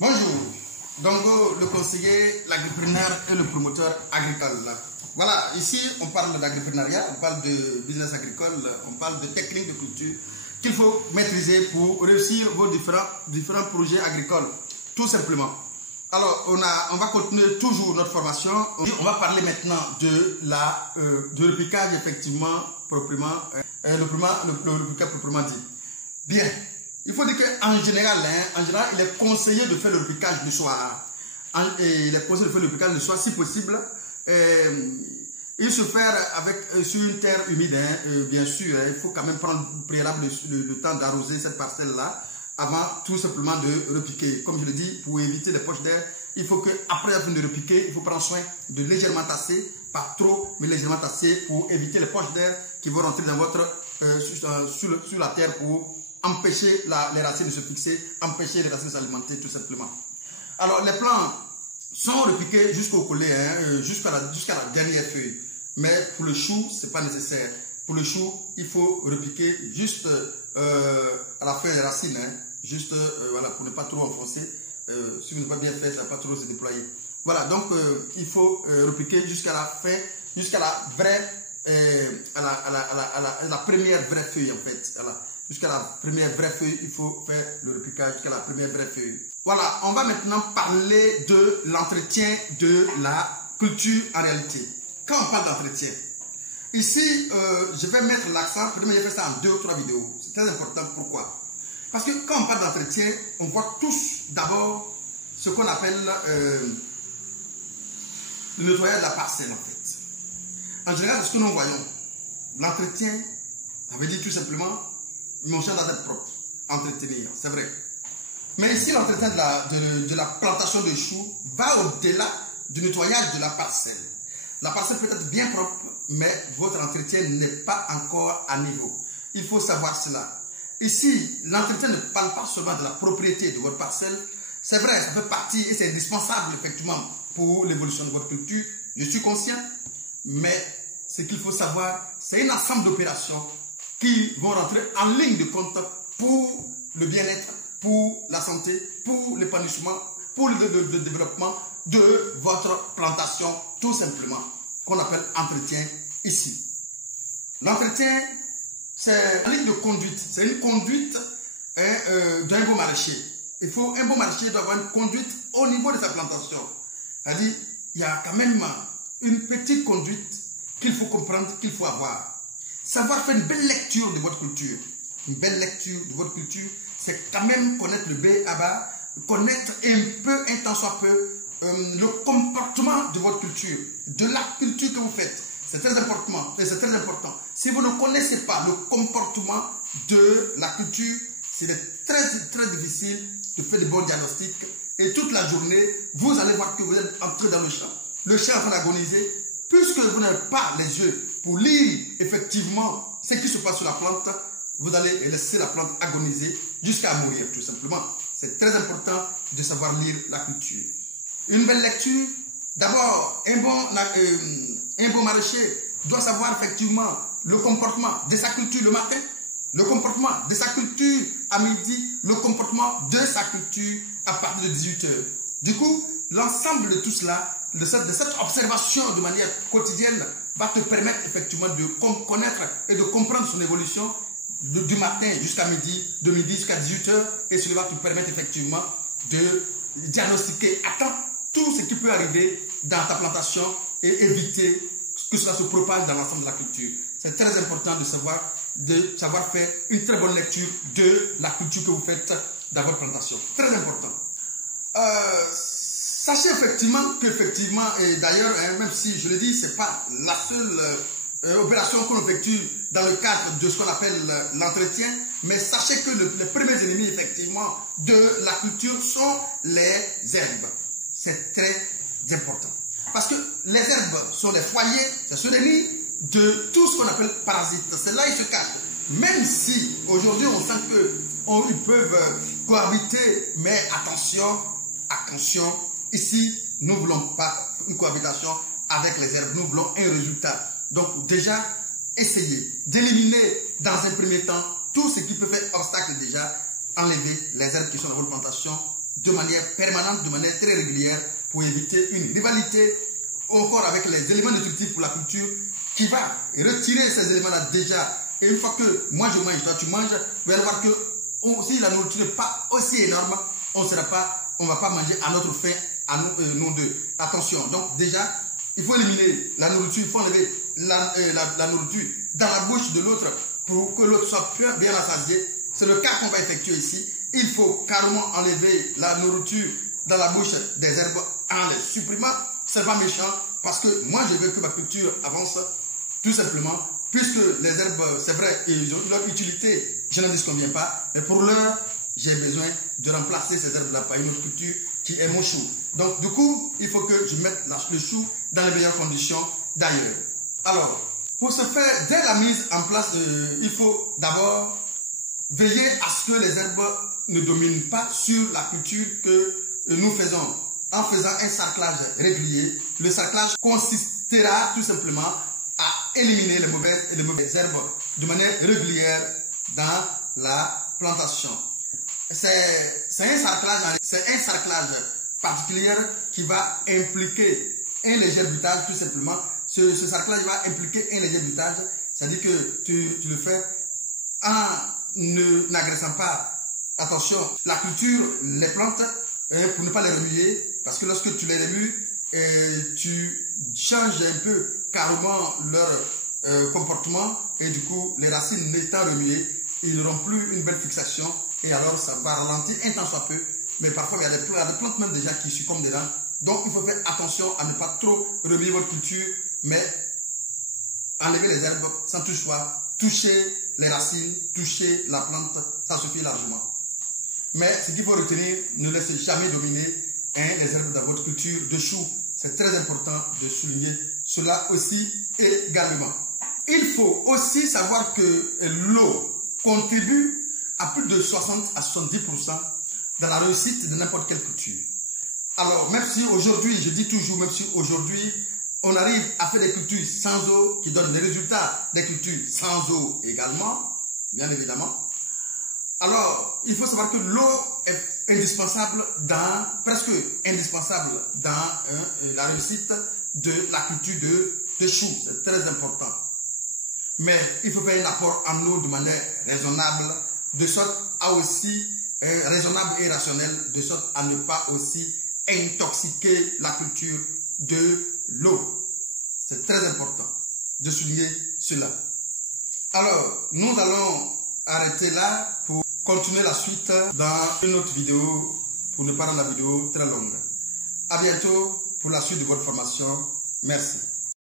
Bonjour, Dongo, le conseiller, l'agripreneur et le promoteur agricole. Voilà, ici on parle d'agripreneuriat, on parle de business agricole, on parle de techniques de culture qu'il faut maîtriser pour réussir vos différents projets agricoles, tout simplement. Alors, on va continuer toujours notre formation. On va parler maintenant de repiquage, effectivement, proprement, le repiquage proprement dit. Bien. Il faut dire qu'en général, il est conseillé de faire le repiquage le soir. Il est conseillé de faire le repiquage le soir si possible. Il se fait sur une terre humide, bien sûr. Il faut quand même prendre préalable le temps d'arroser cette parcelle-là avant tout simplement de repiquer. Comme je le dis, pour éviter les poches d'air, il faut qu'après la fin de repiquer, il faut prendre soin de légèrement tasser, pas trop, mais légèrement tasser pour éviter les poches d'air qui vont rentrer dans sur la terre pour empêcher les racines de se fixer, empêcher les racines de s'alimenter tout simplement. Alors les plants sont repiqués jusqu'au collet, jusqu'à la dernière feuille. Mais pour le chou, ce n'est pas nécessaire. Pour le chou, il faut repiquer juste à la fin des racines, voilà, pour ne pas trop enfoncer. Si vous n'avez pas bien fait, ça ne va pas trop se déployer. Voilà, donc il faut repiquer jusqu'à la fin, jusqu'à la vraie, la première vraie feuille en fait. Voilà. Jusqu'à la première vraie feuille, il faut faire le repiquage jusqu'à la première vraie feuille. Voilà, on va maintenant parler de l'entretien de la culture en réalité. Quand on parle d'entretien, ici, je vais mettre l'accent, peut-être j'ai fait ça en 2 ou 3 vidéos. C'est très important, pourquoi? Parce que quand on parle d'entretien, on voit tous d'abord ce qu'on appelle le nettoyage de la parcelle en fait. En général, c'est ce que nous voyons. L'entretien, ça veut dire tout simplement mon champ doit être propre, entretenir, c'est vrai. Mais ici, l'entretien de la plantation de choux va au-delà du nettoyage de la parcelle. La parcelle peut être bien propre, mais votre entretien n'est pas encore à niveau. Il faut savoir cela. Ici, l'entretien ne parle pas seulement de la propriété de votre parcelle. C'est vrai, ça fait partie et c'est indispensable effectivement pour l'évolution de votre culture. Je suis conscient, mais ce qu'il faut savoir, c'est un ensemble d'opérations qui vont rentrer en ligne de compte pour le bien-être, pour la santé, pour l'épanouissement, pour le développement de votre plantation, tout simplement, qu'on appelle entretien ici. L'entretien, c'est une ligne de conduite, c'est une conduite d'un bon maraîcher. Un bon maraîcher doit avoir une conduite au niveau de sa plantation. C'est-à-dire, il y a quand même une petite conduite qu'il faut comprendre, qu'il faut avoir. Savoir faire une belle lecture de votre culture. Une belle lecture de votre culture, c'est quand même connaître le B à bas, connaître un tant soit peu, le comportement de votre culture, de la culture que vous faites. C'est très important. Et c'est très important. Si vous ne connaissez pas le comportement de la culture, c'est très, très difficile de faire de bons diagnostics. Et toute la journée, vous allez voir que vous êtes entré dans le champ. Le champ est en train d'agoniser, puisque vous n'avez pas les yeux pour lire effectivement ce qui se passe sur la plante, vous allez laisser la plante agoniser jusqu'à mourir tout simplement. C'est très important de savoir lire la culture. Une belle lecture, d'abord un bon maraîcher doit savoir effectivement le comportement de sa culture le matin, le comportement de sa culture à midi, le comportement de sa culture à partir de 18 h. Du coup, l'ensemble de tout cela, de cette observation de manière quotidienne, va te permettre effectivement de connaître et de comprendre son évolution du matin jusqu'à midi, de midi jusqu'à 18 h, et cela va te permettre effectivement de diagnostiquer à temps tout ce qui peut arriver dans ta plantation et éviter que cela se propage dans l'ensemble de la culture. C'est très important de savoir faire une très bonne lecture de la culture que vous faites dans votre plantation. Très important. Sachez effectivement qu'effectivement, et d'ailleurs, même si je le dis, ce n'est pas la seule opération qu'on effectue dans le cadre de ce qu'on appelle l'entretien, mais sachez que les premiers ennemis effectivement de la culture sont les herbes. C'est très important. Parce que les herbes sont les foyers, ce sont les nids de tout ce qu'on appelle parasites. C'est là qu'ils se cachent. Même si aujourd'hui on sent qu'ils peuvent cohabiter, mais attention, ici, nous ne voulons pas une cohabitation avec les herbes, nous voulons un résultat. Donc déjà, essayez d'éliminer dans un premier temps tout ce qui peut faire obstacle déjà, enlever les herbes qui sont dans votre plantation de manière permanente, de manière très régulière, pour éviter une rivalité encore avec les éléments nutritifs pour la culture qui va retirer ces éléments-là déjà. Et une fois que moi je mange, toi tu manges, vous allez voir que si la nourriture n'est pas aussi énorme, on ne va pas manger à notre faim, à nous deux. Attention, donc déjà, il faut éliminer la nourriture, il faut enlever la nourriture dans la bouche de l'autre pour que l'autre soit bien rassasié. C'est le cas qu'on va effectuer ici. Il faut carrément enlever la nourriture dans la bouche des herbes en les supprimant. C'est pas méchant parce que moi je veux que ma culture avance tout simplement puisque les herbes, c'est vrai, ils ont leur utilité, je n'en disconviens pas, mais pour l'heure, j'ai besoin de remplacer ces herbes-là par une autre culture qui est mon chou. Donc du coup, il faut que je mette le chou dans les meilleures conditions d'ailleurs. Alors, pour ce faire, dès la mise en place, il faut d'abord veiller à ce que les herbes ne dominent pas sur la culture que nous faisons. En faisant un sarclage régulier, le sarclage consistera tout simplement à éliminer les mauvaises herbes de manière régulière dans la plantation. C'est un sarclage particulier qui va impliquer un léger butage tout simplement. Ce sarclage va impliquer un léger butage, c'est-à-dire que tu le fais en n'agressant pas, attention, la culture, les plantes, pour ne pas les remuer, parce que lorsque tu les remues, tu changes un peu carrément leur comportement et du coup, les racines n'étant remuées, ils n'auront plus une belle fixation et alors ça va ralentir un temps soit peu, mais parfois il y a des plantes même déjà qui succombent dedans. Donc il faut faire attention à ne pas trop remuer votre culture, mais enlever les herbes sans toutefois toucher les racines, toucher la plante, ça suffit largement. Mais ce qu'il faut retenir, ne laissez jamais dominer les herbes dans votre culture de chou. C'est très important de souligner cela aussi également. Il faut aussi savoir que l'eau contribue à plus de 60 à 70% dans la réussite de n'importe quelle culture. Alors, même si aujourd'hui, je dis toujours, même si aujourd'hui, on arrive à faire des cultures sans eau qui donnent les résultats des cultures sans eau également, bien évidemment. Alors, il faut savoir que l'eau est indispensable presque indispensable dans la réussite de la culture de chou. C'est très important. Mais il faut faire un apport en eau de manière raisonnable, de sorte à aussi, raisonnable et rationnelle, de sorte à ne pas aussi intoxiquer la culture de l'eau. C'est très important de souligner cela. Alors, nous allons arrêter là pour continuer la suite dans une autre vidéo pour ne pas rendre la vidéo très longue. À bientôt pour la suite de votre formation. Merci.